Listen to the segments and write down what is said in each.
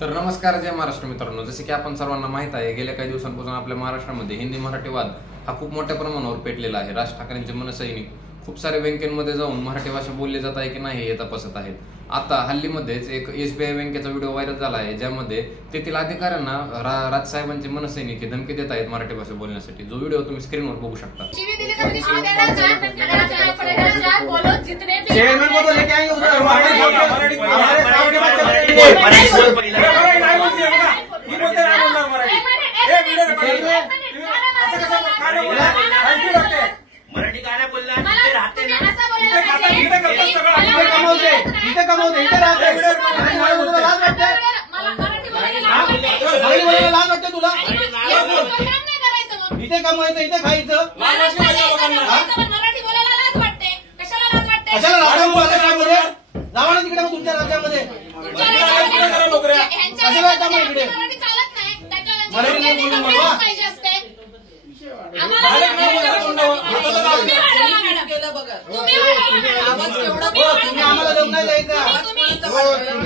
तर नमस्कार, जय महाराष्ट्र मित्रांनो. जसे की आपण सर्वांना माहित आहे, गेल्या काही दिवसांपासून आपल्या महाराष्ट्रामध्ये हिंदी मराठी वाद हा खूप मोठ्या प्रमाणावर पेटलेला आहे. राज ठाकरेंचे मनसैनिक खूप सारे बँकेमध्ये जाऊन मराठी भाषा बोलली जात आहे की नाही हे तपासत आहेत. आता हल्लीमध्येच एक SBI बँकेचा व्हिडिओ व्हायरल झाला आहे, ज्यामध्ये तेथील अधिकाऱ्यांना राजसाहेबांचे मनसैनिक हे धमकी देत आहेत मराठी भाषा बोलण्यासाठी. जो व्हिडिओ तुम्ही स्क्रीनवर बघू शकता. मराठी गाणं बोलला राहते ना, तुला इथे कमवायचं, इथे खायचं, कशाला जावा ना तिकडे तुमच्या राज्यामध्ये. कशाला इकडे मराठी आम्हाला देऊन नाही द्यायचं.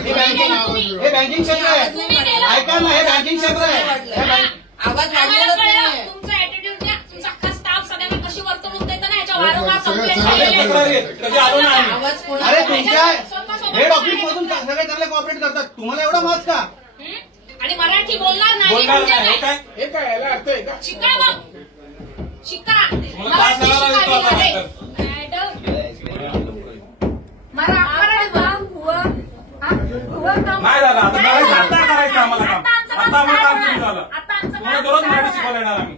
हे बँकिंग क्षेत्र आहे, ऐका ना, हे बँकिंग क्षेत्र आहे. आवाज तुमचा ऍटिट्यूड द्या, तुमचा अख्खा स्टाफ सगळ्यांना कशी वर्तणूक देतं ना याच्या वारंवार कंप्लेंट. अरे तुमच्या हेड ऑफिस मधून सगळे चांगले कॉपरेट करतात, तुम्हाला एवढा मास का? आणि मराठी बोलणार नाही हे काय याला अर्थ आहे का? शिका मग, शिका नाही दादा, आता करायचं आम्हाला काम. आता आम्हाला काम सुरू झालं. तुम्हाला दररोज मराठी शिकवायला येणार आम्ही.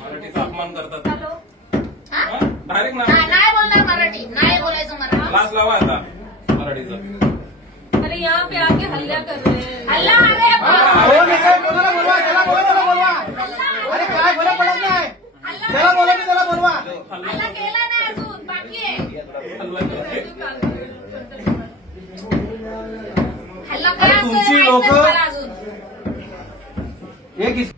मराठीचा अपमान करतात डायरेक्ट. नाही बोलणार मराठी, नाही बोलायचं मराठी. क्लास लावा आता मराठीचा. अरे यहाँ पे आके हल्ला कर रहे हैं. हल्ला अरे काय फरक पडत नाही, त्याला बोला की त्याला बोलवा. हल्ला केला नाही अजून, बाकी आहे. तुमची लोक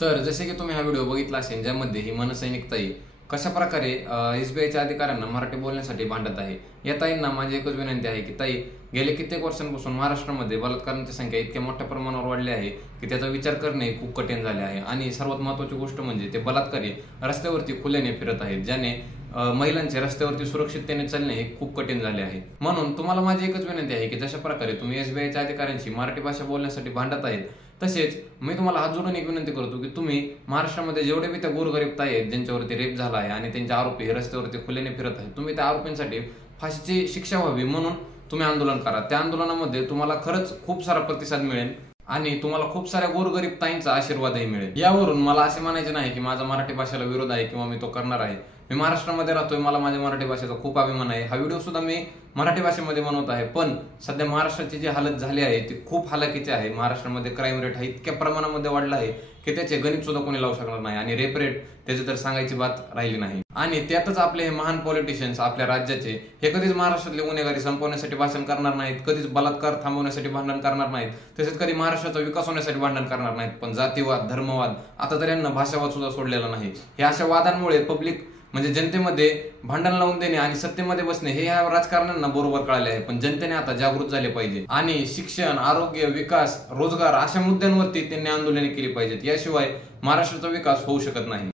तर जसे की तुम्ही हा व्हिडिओ बघितला असेल, ज्यामध्ये ही मनसैनिक ताई कशा प्रकारे SBIच्या अधिकाऱ्यांना मराठी बोलण्यासाठी भांडत आहे. या ताईंना माझी एकच विनंती आहे की ताई, गेले कित्येक वर्षांपासून महाराष्ट्रामध्ये बलात्कारांची संख्या इतक्या मोठ्या प्रमाणावर वाढली आहे की त्याचा विचार करणे खूप कठीण झाले आहे. आणि सर्वात महत्वाची गोष्ट म्हणजे ते बलात्कारी रस्त्यावरती खुल्याने फिरत आहेत, ज्याने महिलांचे रस्त्यावरती सुरक्षिततेने चालणे हे खूप कठीण झाले आहे. म्हणून तुम्हाला माझी एकच विनंती आहे की जशा प्रकारे तुम्ही SBIच्या अधिकाऱ्यांशी मराठी भाषा बोलण्यासाठी भांडत आहेत, तसेच मी तुम्हाला हात जोडून एक विनंती करतो की तुम्ही महाराष्ट्रामध्ये जेवढे बी त्या गोरगरीब ताई आहेत ज्यांच्यावरती रेप झाला आहे आणि त्यांचे आरोपी हे रस्त्यावरती खुल्याने फिरत आहेत, तुम्ही त्या आरोपींसाठी फाशीची शिक्षा व्हावी म्हणून तुम्ही आंदोलन करा. त्या आंदोलनामध्ये तुम्हाला खरंच खूप सारा प्रतिसाद मिळेल आणि तुम्हाला खूप साऱ्या गोरगरीब ताईंचा आशीर्वादही मिळेल. यावरून मला असे म्हणायचे नाही की माझा मराठी भाषेला विरोध आहे किंवा मी तो करणार आहे. मी महाराष्ट्रामध्ये राहतोय, मला माझ्या मराठी भाषेचा खूप अभिमान आहे. हा व्हिडिओ सुद्धा मी मराठी भाषेमध्ये बनवत आहे. पण सध्या महाराष्ट्राची जी हालत झाली आहे ती खूप हालाकीची आहे. महाराष्ट्रामध्ये क्राईम रेट हा इतक्या प्रमाणामध्ये वाढला आहे की त्याचे गणित सुद्धा कोणी लावू शकणार नाही. आणि रेप रेट त्याची तर सांगायची बात राहिली नाही. आणि त्यातच आपले हे महान पॉलिटिशियन्स आपल्या राज्याचे हे कधीच महाराष्ट्रातले गुन्हेगारी संपवण्यासाठी भाषण करणार नाहीत, कधीच बलात्कार थांबवण्यासाठी भांडण करणार नाहीत, तसेच कधी महाराष्ट्राचा विकास होण्यासाठी भांडण करणार नाहीत. पण जातीवाद, धर्मवाद, आता तर यांना भाषावाद सुद्धा सोडलेला नाही. हे अशा वादांमुळे पब्लिक म्हणजे जनतेमध्ये भांडण लावून देणे आणि सत्तेमध्ये बसणे हे ह्या राजकारण्यांना बरोबर कळाले आहे. पण जनतेने आता जागृत झाले पाहिजे आणि शिक्षण, आरोग्य, विकास, रोजगार अशा मुद्द्यांवरती त्यांनी आंदोलने केली पाहिजेत. याशिवाय महाराष्ट्राचा विकास होऊ शकत नाही.